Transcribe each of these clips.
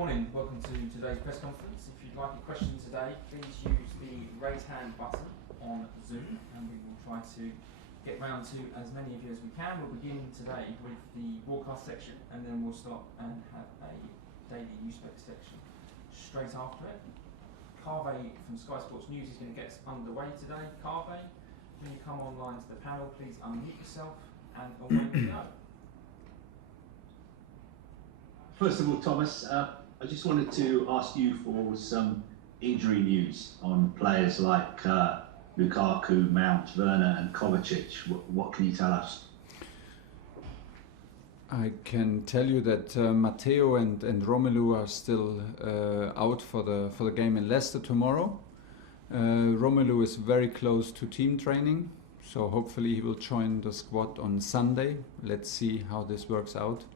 morning, welcome to today's press conference. If you'd like a question today, please use the raise hand button on Zoom and we will try to get round to as many of you as we can. We'll begin today with the broadcast section and then we'll stop and have a daily newspaper section straight after it. Carve from Sky Sports News is going to get us underway today. Carve, when you come online to the panel, please unmute yourself and away we go. First of all, Thomas, I just wanted to ask you for some injury news on players like Lukaku, Mount, Werner and Kovacic. What can you tell us? I can tell you that Mateo and Romelu are still out for the game in Leicester tomorrow. Romelu is very close to team training, so hopefully he will join the squad on Sunday. Let's see how this works out.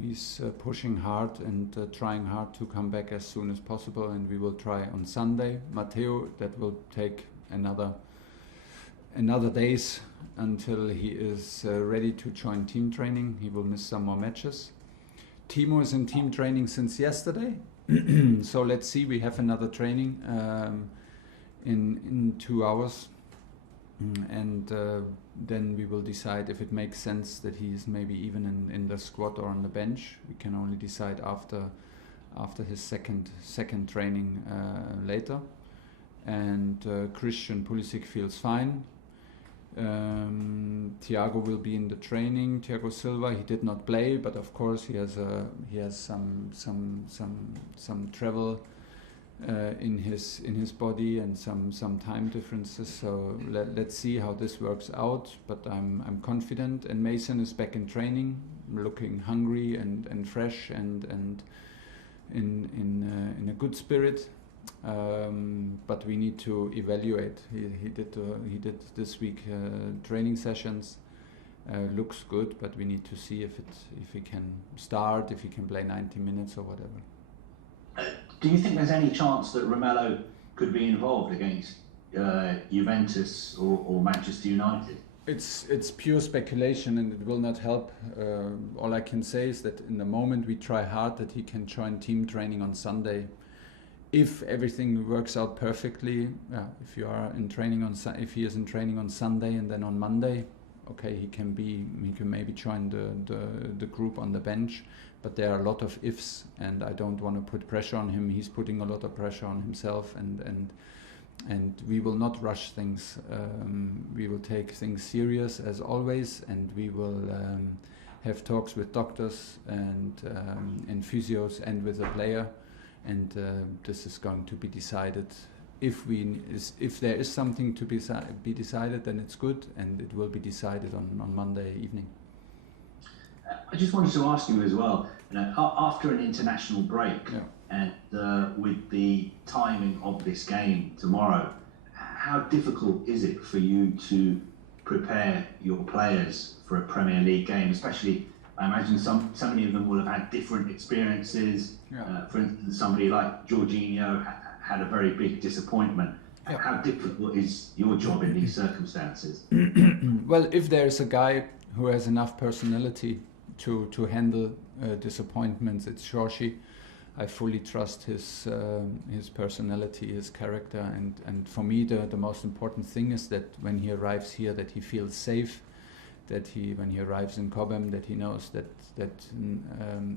He's pushing hard and trying hard to come back as soon as possible, and we will try on Sunday. Mateo, that will take another days until he is ready to join team training. He will miss some more matches. Timo is in team training since yesterday, so let's see. We have another training in 2 hours, and then we will decide if it makes sense that he is maybe even in the squad or on the bench. We can only decide after his second training later. And Christian Pulisic feels fine. Thiago will be in the training. Thiago Silva, he did not play, but of course he has some travel in his body and some time differences, so let's see how this works out, but I'm confident. And Mason is back in training, looking hungry and fresh and in a good spirit, but we need to evaluate. He did this week training sessions, looks good, but we need to see if he can start, if he can play 90 minutes or whatever. Do you think there's any chance that Romelu could be involved against Juventus or Manchester United? It's pure speculation and it will not help. All I can say is that in the moment we try hard that he can join team training on Sunday. If everything works out perfectly, if he is in training on Sunday and then on Monday, okay, he can maybe join the group on the bench. But there are a lot of ifs, and I don't want to put pressure on him. He's putting a lot of pressure on himself, and we will not rush things. We will take things serious as always, and we will have talks with doctors and physios and with the player, and this is going to be decided. If there is something to be decided, then it's good, and it will be decided on Monday evening. I just wanted to ask you as well, after an international break, and with the timing of this game tomorrow, how difficult is it for you to prepare your players for a Premier League game? Especially, I imagine so many of them will have had different experiences. For instance, somebody like Jorginho had a very big disappointment. How difficult is your job in these circumstances? Well, if there is a guy who has enough personality to handle disappointments, it's Jorginho. I fully trust his personality, his character, and for me the most important thing is that when he arrives here, that he feels safe, that when he arrives in Cobham, that he knows that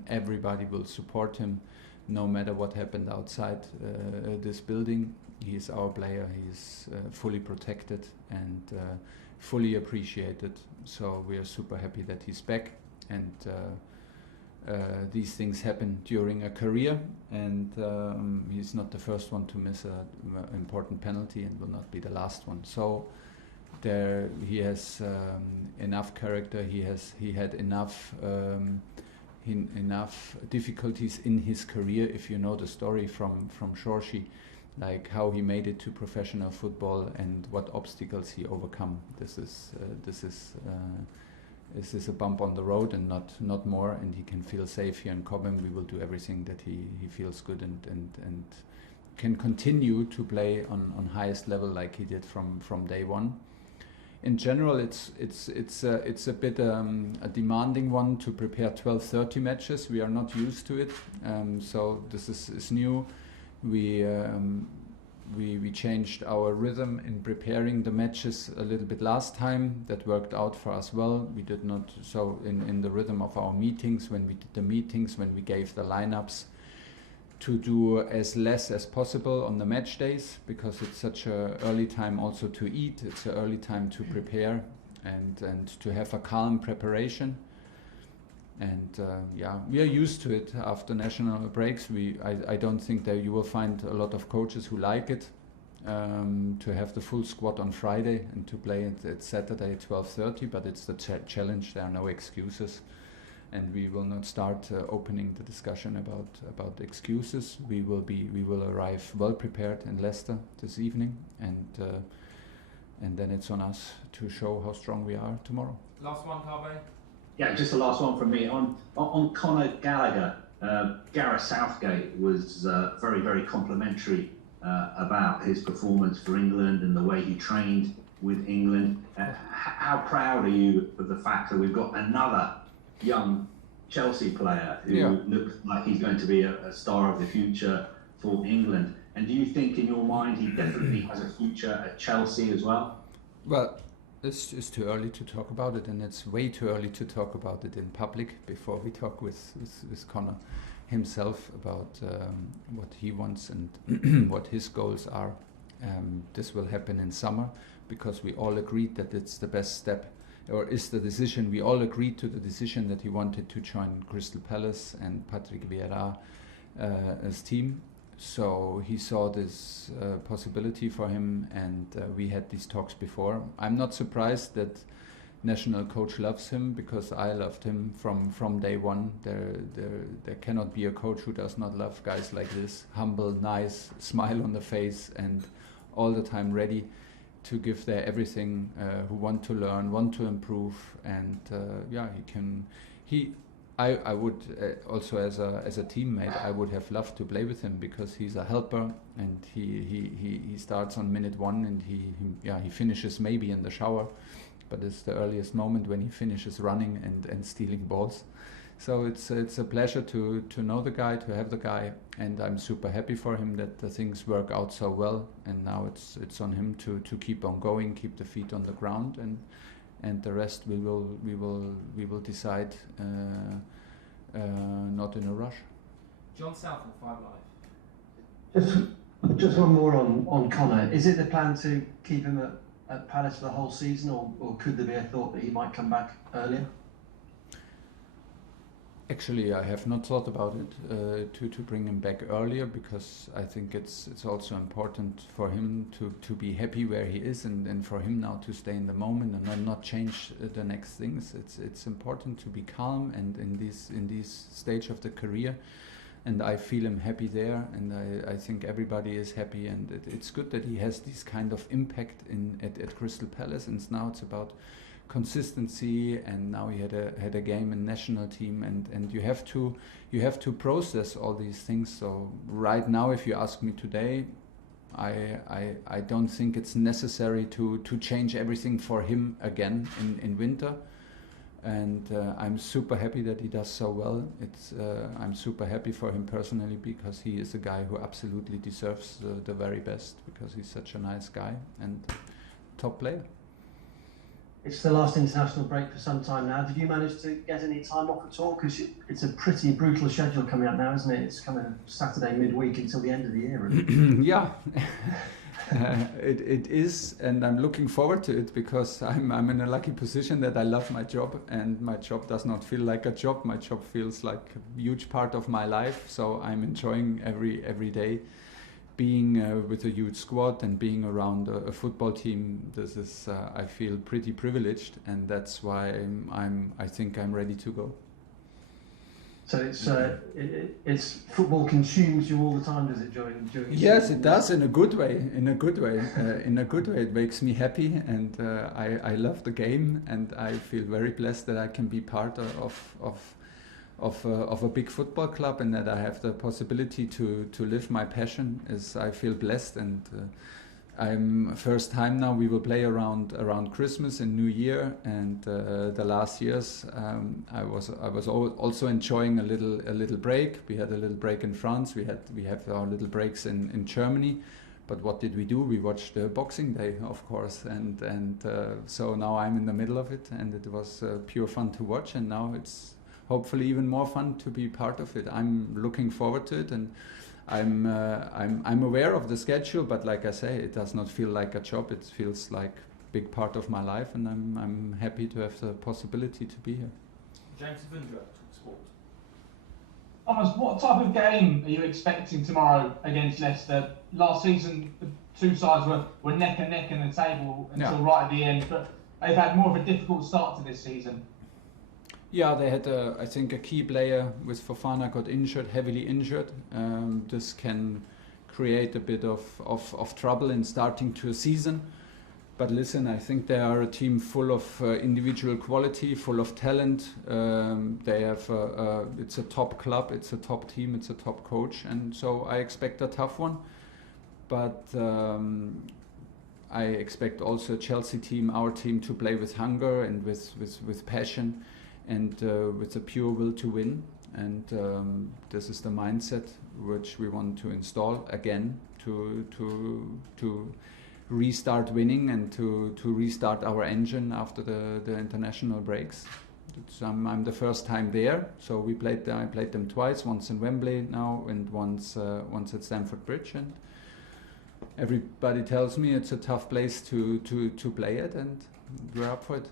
everybody will support him, no matter what happened outside this building. He is our player. He is fully protected and fully appreciated. So we are super happy that he's back. And these things happen during a career, and he's not the first one to miss an important penalty and will not be the last one. So he has enough character. He had enough difficulties in his career. If you know the story from Jorginho, like how he made it to professional football and what obstacles he overcome. This is a bump on the road and not more, and he can feel safe here in Cobham. We will do everything that he feels good and can continue to play on highest level like he did from day one. in general, it's a bit a demanding one to prepare 12:30 matches. We are not used to it, so this is new. We changed our rhythm in preparing the matches a little bit last time. That worked out for us well. We did not so in the rhythm of our meetings, when we did the meetings, when we gave the lineups, to do as less as possible on the match days, because it's such a early time also to eat. It's an early time to prepare and to have a calm preparation. And we are used to it after national breaks. I don't think that you will find a lot of coaches who like it, to have the full squad on Friday and to play it at Saturday at 12:30. But it's the challenge. There are no excuses, and we will not start opening the discussion about excuses. We will arrive well prepared in Leicester this evening, and then it's on us to show how strong we are tomorrow. Last one, Carve. Yeah, just the last one from me. On Conor Gallagher, Gareth Southgate was very, very complimentary about his performance for England and the way he trained with England. How proud are you of the fact that we've got another young Chelsea player who looks like he's going to be a star of the future for England? And do you think in your mind he definitely has a future at Chelsea as well? Well, it's too early to talk about it, and it's way too early to talk about it in public before we talk with Conor himself about what he wants and what his goals are. This will happen in summer, because we all agreed that it's the best step, or is the decision. We all agreed to the decision that he wanted to join Crystal Palace and Patrick Vieira as team. So he saw this possibility for him, and we had these talks before. I'm not surprised that national coach loves him, because I loved him from day one. There cannot be a coach who does not love guys like this. Humble, nice, smile on the face, and all the time ready to give their everything, who want to learn, want to improve, and I would also as a teammate, I would have loved to play with him, because he's a helper, and he starts on minute 1, and he finishes maybe in the shower, but it's the earliest moment when he finishes running and stealing balls. So it's a pleasure to know the guy, to have the guy, and I'm super happy for him that the things work out so well, and now it's on him to keep on going, keep the feet on the ground, and the rest we will decide, not in a rush. John Southall, 5 Live. Just one more on Conor. Is it the plan to keep him at Palace for the whole season, or could there be a thought that he might come back earlier? Actually, I have not thought about it to bring him back earlier, because I think it's also important for him to be happy where he is, and for him now to stay in the moment and not change the next things. It's important to be calm and in this stage of the career, and I feel him happy there, and I think everybody is happy, and it's good that he has this kind of impact at Crystal Palace, and now it's about consistency, and now he had a game in national team, and you have to process all these things. So right now, if you ask me today, I don't think it's necessary to change everything for him again in winter, and I'm super happy that he does so well. I'm super happy for him personally, because he is a guy who absolutely deserves the very best, because he's such a nice guy and top player. It's the last international break for some time now. Did you manage to get any time off at all? Because it's a pretty brutal schedule coming up now, isn't it? It's coming Saturday midweek until the end of the year, really. Yeah, it is, and I'm looking forward to it, because I'm in a lucky position that I love my job, and my job does not feel like a job. My job feels like a huge part of my life, so I'm enjoying every day. Being with a huge squad and being around a football team, this is I feel pretty privileged, and that's why I think I'm ready to go. So it's football consumes you all the time, does it? During yes, it does, in a good way. In a good way, it makes me happy, and I love the game, and I feel very blessed that I can be part of a big football club, and that I have the possibility to live my passion. I feel blessed, and I'm first time now. We will play around Christmas and New Year, and the last years I was also enjoying a little break. We had a little break in France. We have our little breaks in Germany. But what did we do? We watched Boxing Day, of course, and so now I'm in the middle of it, and it was pure fun to watch. And now it's hopefully even more fun to be part of it. I'm looking forward to it, and I'm aware of the schedule, but like I say, it does not feel like a job. It feels like a big part of my life, and I'm happy to have the possibility to be here. James Vundra, Sport. Thomas, what type of game are you expecting tomorrow against Leicester? Last season, the two sides were neck and neck in the table until right at the end, but they've had more of a difficult start to this season. Yeah, they had, I think, a key player with Fofana got injured, heavily injured. This can create a bit of trouble in starting to a season. But listen, I think they are a team full of individual quality, full of talent. They have, it's a top club, it's a top team, it's a top coach, and so I expect a tough one. But I expect also a Chelsea team, our team, to play with hunger and with passion. And with a pure will to win, and this is the mindset which we want to install again to restart winning and to restart our engine after the international breaks. I'm the first time there, so I played them twice, once in Wembley now and once at Stamford Bridge, and everybody tells me it's a tough place to play it, and we're up for it.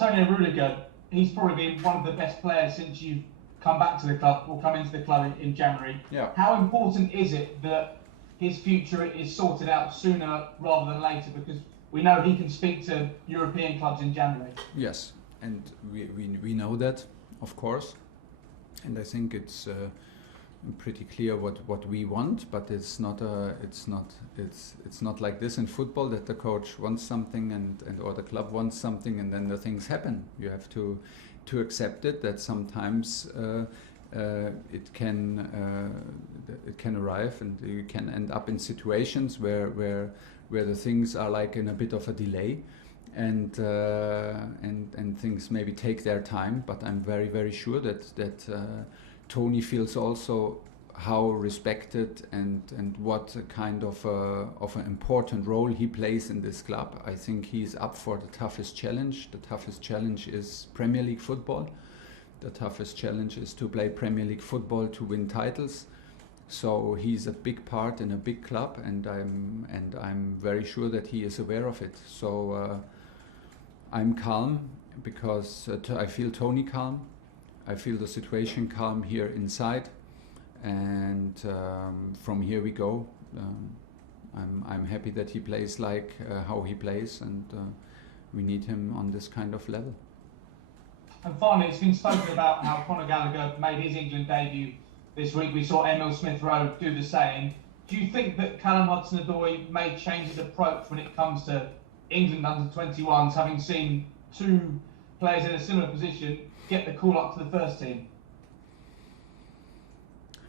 Toni Rudiger, he's probably been one of the best players since you've come back to the club or come into the club in January. Yeah. How important is it that his future is sorted out sooner rather than later? Because we know he can speak to European clubs in January. Yes, and we know that, of course, and I think it's pretty clear what we want, but it's not like this in football, that the coach wants something and or the club wants something and then the things happen. You have to accept it, that sometimes it can arrive and you can end up in situations where the things are like in a bit of a delay, and things maybe take their time. But I'm very, very sure that Toni feels also how respected and what a kind of an important role he plays in this club. I think he's up for the toughest challenge. The toughest challenge is Premier League football. The toughest challenge is to play Premier League football to win titles. So he's a big part in a big club, and I'm very sure that he is aware of it. So I'm calm because I feel Toni calm. I feel the situation calm here inside, and from here we go. I'm happy that he plays like how he plays, and we need him on this kind of level. And finally, it's been spoken about how Conor Gallagher made his England debut this week. We saw Emil Smith-Rowe do the same. Do you think that Callum Hudson-Odoi may change his approach when it comes to England under-21s, having seen two players in a similar position get the call up to the first team?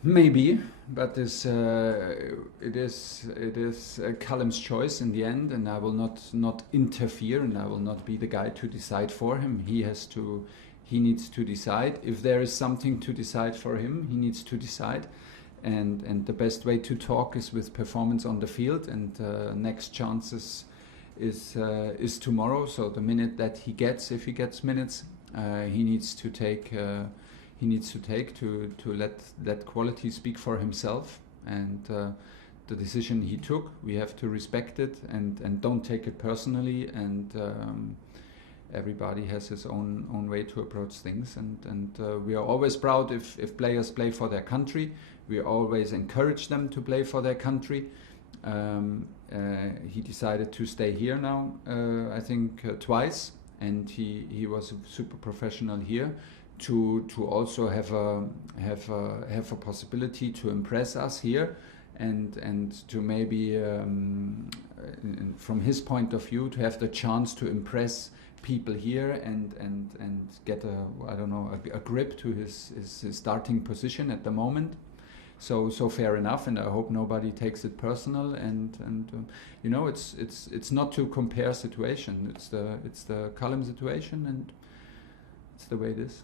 Maybe, but it is Callum's choice in the end, and I will not interfere, and I will not be the guy to decide for him. He needs to decide. If there is something to decide for him, he needs to decide. And the best way to talk is with performance on the field, and next chances is tomorrow. So the minute that he gets, if he gets minutes, he needs to take to let quality speak for himself, and the decision he took, we have to respect it and don't take it personally, and everybody has his own way to approach things, and we are always proud if players play for their country. We always encourage them to play for their country. He decided to stay here now, I think twice, and he was super professional here to also have a possibility to impress us here, and to maybe from his point of view to have the chance to impress people here and get a grip to his starting position at the moment. So fair enough, and I hope nobody takes it personal. And you know, it's not to compare situation. It's the Callum situation, and it's the way it is.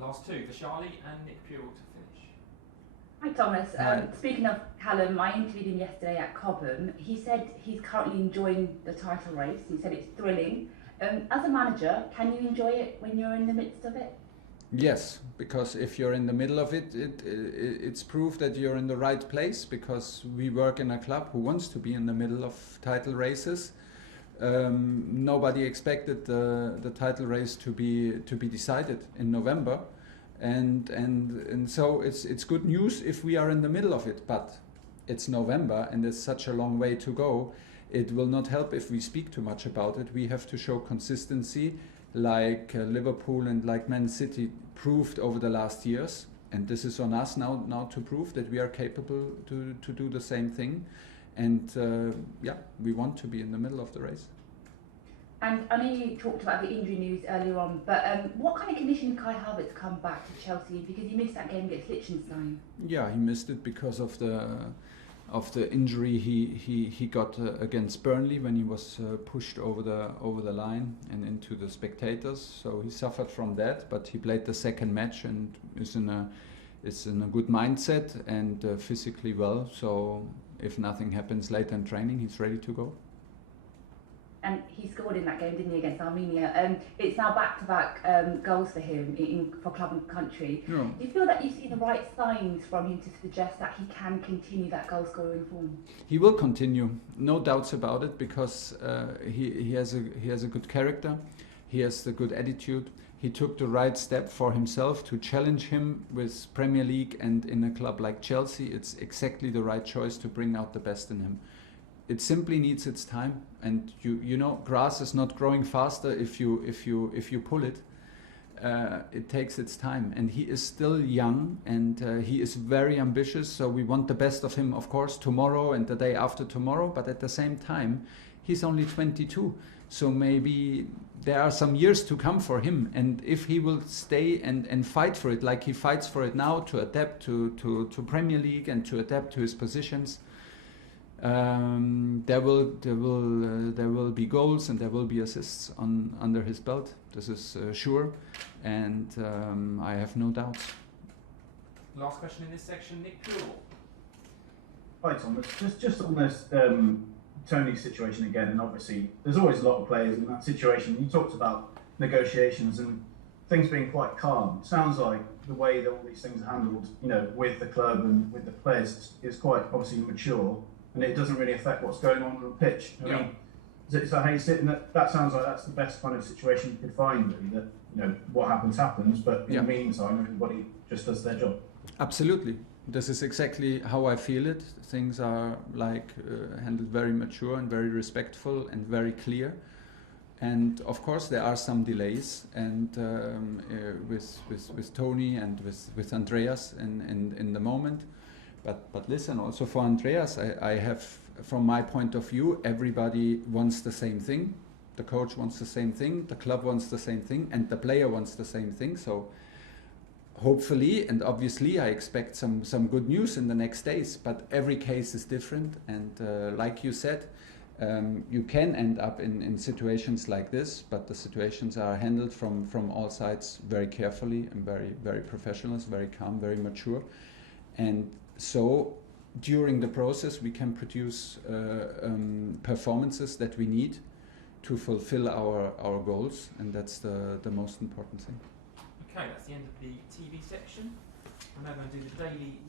Last two, Vishali and Nick Purell to finish. Hi Thomas. Speaking of Callum, I interviewed him yesterday at Cobham. He said he's currently enjoying the title race. He said it's thrilling. As a manager, can you enjoy it when you're in the midst of it? Yes, because if you're in the middle of it, it's proof that you're in the right place, because we work in a club who wants to be in the middle of title races. Nobody expected the title race to be decided in November, and so it's good news if we are in the middle of it, but it's November and there's such a long way to go. It will not help if we speak too much about it. We have to show consistency, like Liverpool and like Man City proved over the last years, and this is on us now to prove that we are capable to do the same thing. And we want to be in the middle of the race. And I know you talked about the injury news earlier on, but what kind of condition did Kai Havertz come back to Chelsea, because he missed that game against Liechtenstein? Yeah, he missed it because of the injury he got against Burnley when he was pushed over the line and into the spectators. So he suffered from that, but he played the second match and is in a good mindset and physically well. So if nothing happens later in training, he's ready to go. And he scored in that game, didn't he, against Armenia? It's now back-to-back goals for him for club and country. Yeah. Do you feel that you see the right signs from him to suggest that he can continue that goal-scoring form? He will continue, no doubts about it, because he has a good character, he has the good attitude. He took the right step for himself to challenge him with Premier League, and in a club like Chelsea, it's exactly the right choice to bring out the best in him. It simply needs its time, and you know, grass is not growing faster if you pull it. It takes its time, and he is still young, and he is very ambitious. So we want the best of him, of course, tomorrow and the day after tomorrow. But at the same time, he's only 22, so maybe there are some years to come for him. And if he will stay and fight for it like he fights for it now, to adapt to Premier League and to adapt to his positions. There will be goals and there will be assists under his belt. This is sure, and I have no doubts. Last question in this section, Nick Purell. Hi Thomas, just on this Toni situation again, and obviously there's always a lot of players in that situation. You talked about negotiations and things being quite calm. It sounds like the way that all these things are handled, you know, with the club and with the players is quite obviously mature. And it doesn't really affect what's going on the pitch. I mean, is that how you sit? And that sounds like that's the best kind of situation you could find, really, that, you know, what happens, but in the meantime, everybody just does their job. Absolutely. This is exactly how I feel it. Things are handled very mature and very respectful and very clear. And of course there are some delays, and with Toni and with Andreas in the moment. But listen, also for Andreas, I have, from my point of view, everybody wants the same thing. The coach wants the same thing, the club wants the same thing, and the player wants the same thing. So hopefully, and obviously, I expect some good news in the next days. But every case is different, and like you said, you can end up in situations like this, but the situations are handled from all sides very carefully and very, very professional, very calm, very mature. And so during the process we can produce performances that we need to fulfill our goals, and that's the most important thing. Okay, that's the end of the TV section. We're now going to do the daily